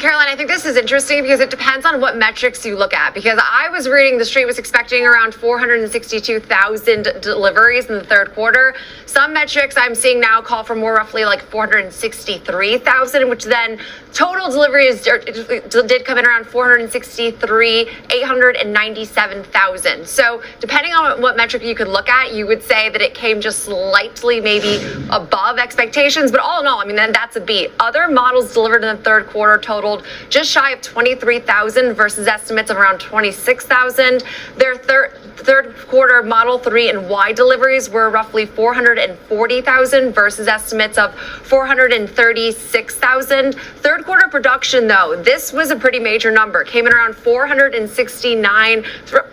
Caroline, I think this is interesting because it depends on what metrics you look at. Because I was reading the street was expecting around 462,000 deliveries in the third quarter. Some metrics I'm seeing now call for more roughly like 463,000, which then total deliveries did come in around 897,000. So depending on what metric you could look at, you would say that it came just slightly maybe above expectations. But all in all, I mean, then that's a beat. Other models delivered in the third quarter totaled just shy of 23,000 versus estimates of around 26,000. Their third quarter Model 3 and Y deliveries were roughly 440,000 versus estimates of 436,000. Third quarter production, though, this was a pretty major number. It came in around 469,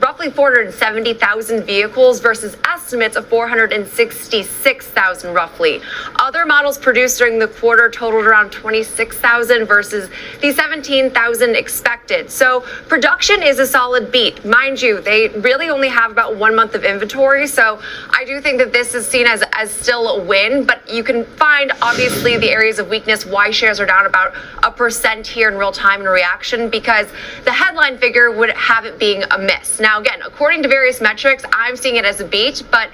roughly 470,000 vehicles versus estimates of 466,000 roughly. Other models produced during the quarter totaled around 26,000 versus the 17,000 expected. So production is a solid beat. Mind you, they really only have about 1 month of inventory. So I do think that this is seen as still a win, but you can find obviously the areas of weakness, why shares are down about 1% here in real time in reaction, because the headline figure would have it being a miss. Now, again, according to various metrics, I'm seeing it as a beat, but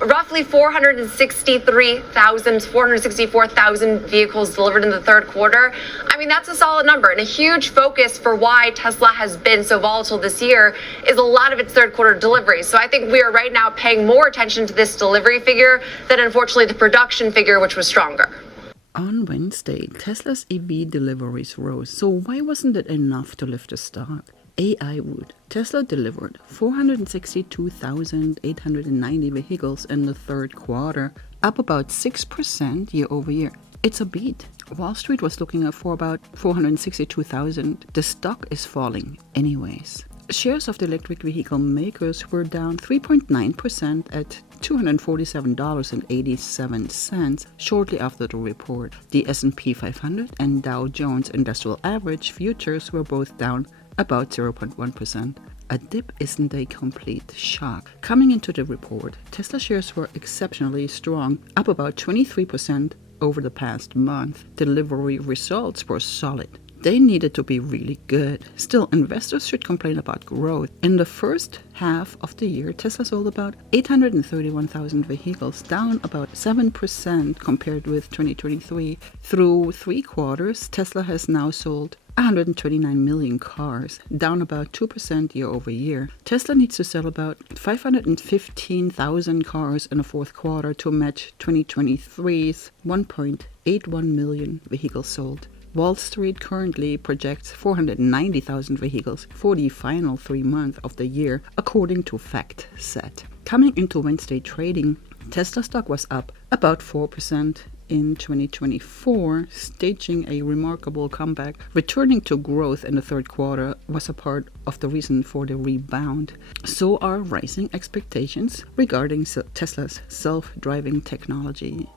roughly 464,000 vehicles delivered in the third quarter. I mean, that's a solid number, and a huge focus for why Tesla has been so volatile this year is a lot of its third quarter deliveries. So I think we are right now paying more attention to this delivery figure than unfortunately the production figure, which was stronger. On Wednesday, Tesla's EV deliveries rose. So why wasn't it enough to lift the stock? AI would. Tesla delivered 462,890 vehicles in the third quarter, up about 6% year over year. It's a beat. Wall Street was looking for about 462,000. The stock is falling anyways. Shares of the electric vehicle makers were down 3.9% at $247.87 shortly after the report. The S&P 500 and Dow Jones Industrial Average futures were both down about 0.1%. A dip isn't a complete shock. Coming into the report, Tesla shares were exceptionally strong, up about 23% over the past month. Delivery results were solid. They needed to be really good. Still, investors should complain about growth. In the first half of the year, Tesla sold about 831,000 vehicles, down about 7% compared with 2023. Through 3 quarters, Tesla has now sold 129 million cars, down about 2% year over year. Tesla needs to sell about 515,000 cars in the fourth quarter to match 2023's 1.81 million vehicles sold. Wall Street currently projects 490,000 vehicles for the final 3 months of the year, according to FactSet. Coming into Wednesday trading, Tesla stock was up about 4% in 2024, staging a remarkable comeback. Returning to growth in the third quarter was a part of the reason for the rebound. So are rising expectations regarding Tesla's self-driving technology.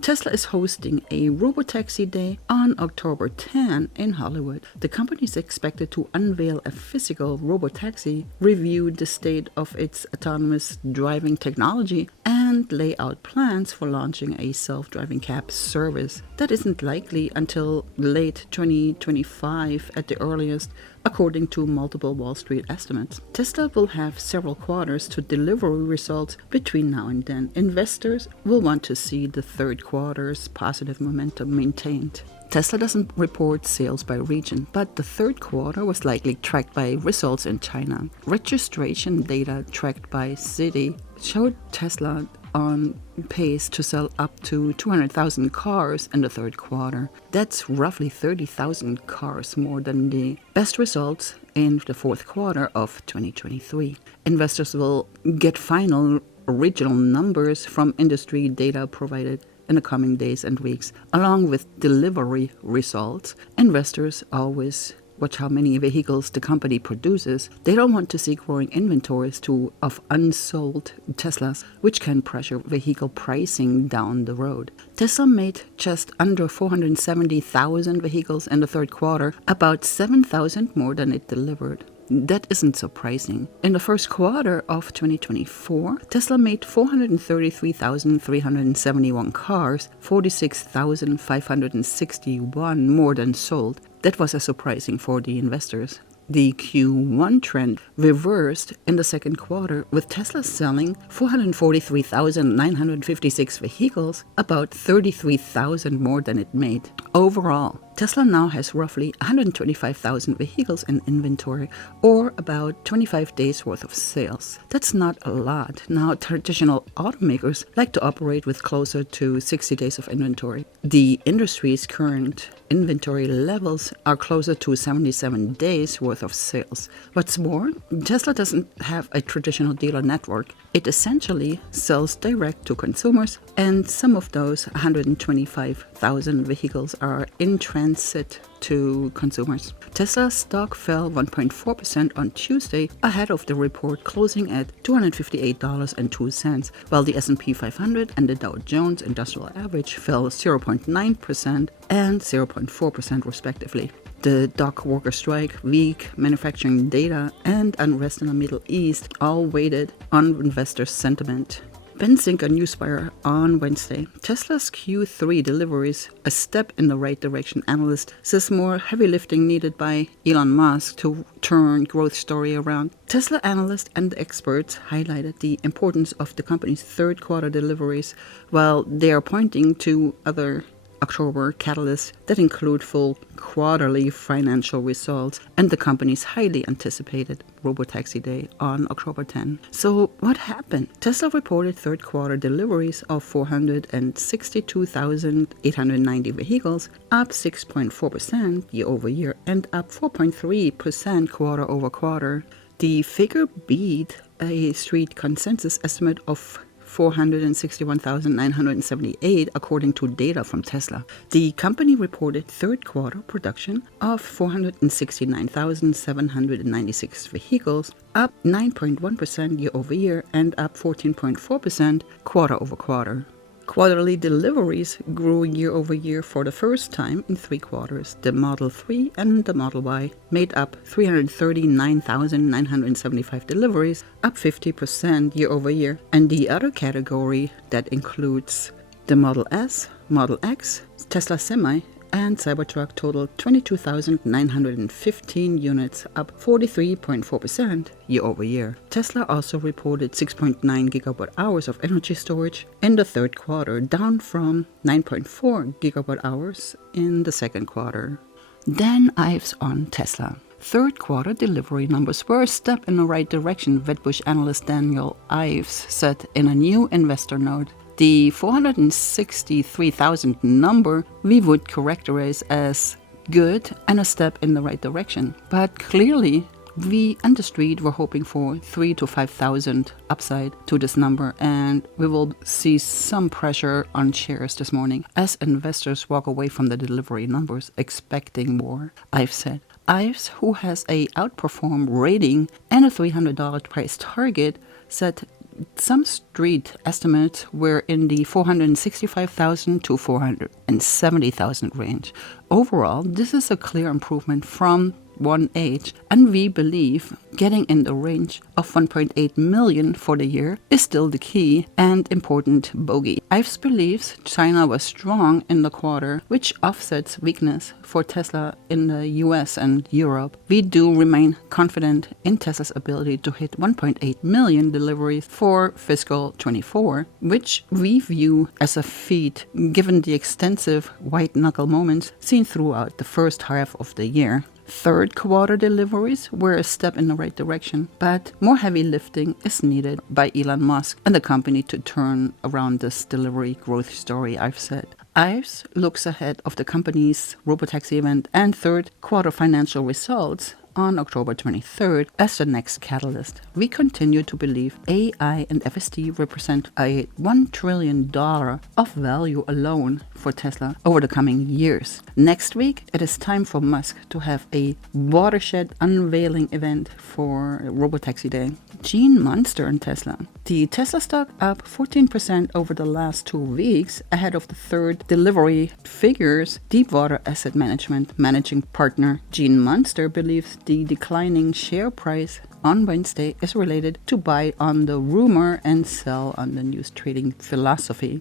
Tesla is hosting a RoboTaxi Day on October 10 in Hollywood. The company is expected to unveil a physical RoboTaxi, review the state of its autonomous driving technology, and lay out plans for launching a self-driving cab service. That isn't likely until late 2025 at the earliest, according to multiple Wall Street estimates. Tesla will have several quarters to deliver results between now and then. Investors will want to see the third quarter's positive momentum maintained. Tesla doesn't report sales by region, but the third quarter was likely tracked by results in China. Registration data tracked by Citi showed Tesla on pace to sell up to 200,000 cars in the third quarter. That's roughly 30,000 cars more than the best results in the fourth quarter of 2023. Investors will get final regional numbers from industry data provided in the coming days and weeks, along with delivery results. Investors always watch how many vehicles the company produces. They don't want to see growing inventories of unsold Teslas, which can pressure vehicle pricing down the road. Tesla made just under 470,000 vehicles in the third quarter, about 7,000 more than it delivered. That isn't surprising. In the first quarter of 2024, Tesla made 433,371 cars, 46,561 more than sold. That was surprising for the investors. The Q1 trend reversed in the second quarter, with Tesla selling 443,956 vehicles, about 33,000 more than it made. Overall, Tesla now has roughly 125,000 vehicles in inventory, or about 25 days worth of sales. That's not a lot. Now, traditional automakers like to operate with closer to 60 days of inventory. The industry's current inventory levels are closer to 77 days worth of sales. What's more, Tesla doesn't have a traditional dealer network. It essentially sells direct to consumers, and some of those 125,000 vehicles are in transit to consumers. Tesla stock fell 1.4% on Tuesday, ahead of the report closing at $258.02, while the S&P 500 and the Dow Jones Industrial Average fell 0.9% and 0.4% respectively. The dock worker strike, weak manufacturing data, and unrest in the Middle East all weighed on investor sentiment. Ben Zinker Newswire on Wednesday. Tesla's Q3 deliveries, a step in the right direction, analyst says more heavy lifting needed by Elon Musk to turn growth story around. Tesla analysts and experts highlighted the importance of the company's third quarter deliveries, while they are pointing to other October catalysts that include full quarterly financial results and the company's highly anticipated RoboTaxi Day on October 10. So what happened? Tesla reported third quarter deliveries of 462,890 vehicles, up 6.4% year over year and up 4.3% quarter over quarter. The figure beat a street consensus estimate of 461,978 according to data from Tesla. The company reported third quarter production of 469,796 vehicles, up 9.1% year over year and up 14.4% quarter over quarter. Quarterly deliveries grew year over year for the first time in 3 quarters. The Model 3 and the Model Y made up 339,975 deliveries, up 50% year over year. And the other category that includes the Model S, Model X, Tesla Semi, and Cybertruck totaled 22,915 units, up 43.4% year over year. Tesla also reported 6.9 gigawatt hours of energy storage in the third quarter, down from 9.4 gigawatt hours in the second quarter. Then Ives on Tesla. Third quarter delivery numbers were a step in the right direction, Wedbush analyst Daniel Ives said in a new investor note. The 463,000 number we would characterize as good and a step in the right direction. But clearly, we and the street were hoping for 3,000 to 5,000 upside to this number, and we will see some pressure on shares this morning as investors walk away from the delivery numbers expecting more, I've said. Ives, who has a outperform rating and a $300 price target, said some street estimates were in the 465,000 to 470,000 range. Overall, this is a clear improvement from 1H, and we believe getting in the range of 1.8 million for the year is still the key and important bogey. Ives believes China was strong in the quarter, which offsets weakness for Tesla in the US and Europe. We do remain confident in Tesla's ability to hit 1.8 million deliveries for fiscal 24, which we view as a feat given the extensive white-knuckle moments seen throughout the first half of the year. Third quarter deliveries were a step in the right direction, but more heavy lifting is needed by Elon Musk and the company to turn around this delivery growth story, I've said. Ives looks ahead of the company's RoboTaxi event and third quarter financial results on October 23rd as the next catalyst. We continue to believe AI and FSD represent a $1 trillion of value alone for Tesla over the coming years. Next week, it is time for Musk to have a watershed unveiling event for RoboTaxi Day. Gene Munster and Tesla. The Tesla stock up 14% over the last 2 weeks ahead of the third delivery figures. Deepwater Asset Management managing partner Gene Munster believes the declining share price on Wednesday is related to buy on the rumor and sell on the news trading philosophy.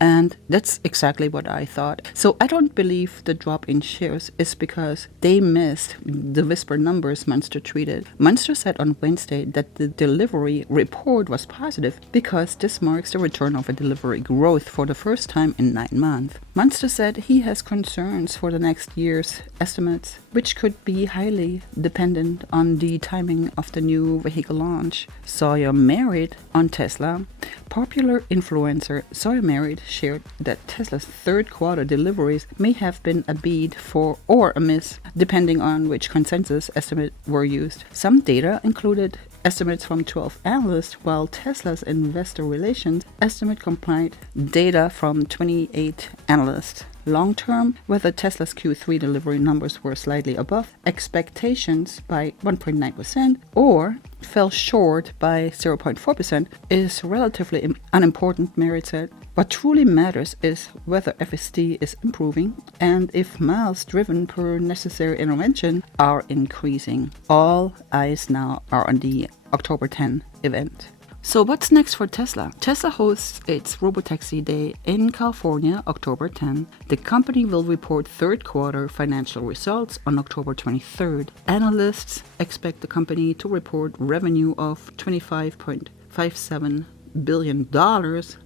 And that's exactly what I thought. So I don't believe the drop in shares is because they missed the whisper numbers Munster tweeted. Munster said on Wednesday that the delivery report was positive because this marks the return of a delivery growth for the first time in 9 months. Munster said he has concerns for the next year's estimates, which could be highly dependent on the timing of the new vehicle launch. Sawyer Merritt on Tesla. Popular influencer Sawyer Merritt shared that Tesla's third quarter deliveries may have been a beat for or a miss, depending on which consensus estimate were used. Some data included estimates from 12 analysts, while Tesla's investor relations estimate combined data from 28 analysts. Long term, whether Tesla's Q3 delivery numbers were slightly above expectations by 1.9% or fell short by 0.4% is relatively unimportant, Merritt said. What truly matters is whether FSD is improving and if miles driven per necessary intervention are increasing. All eyes now are on the October 10 event. So what's next for Tesla? Tesla hosts its RoboTaxi Day in California, October 10. The company will report third quarter financial results on October 23rd. Analysts expect the company to report revenue of $25.57 billion,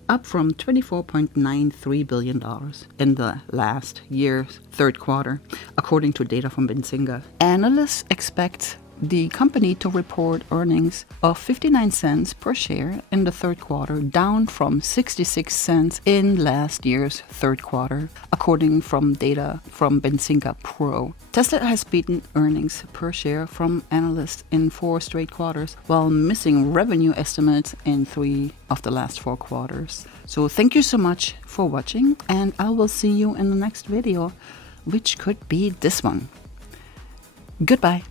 up from $24.93 billion in the last year's third quarter, according to data from Benzinga. Analysts expect the company to report earnings of 59 cents per share in the third quarter, down from 66 cents in last year's third quarter, according from data from Benzinga Pro. Tesla has beaten earnings per share from analysts in 4 straight quarters, while missing revenue estimates in 3 of the last 4 quarters. So thank you so much for watching, and I will see you in the next video, which could be this one. Goodbye.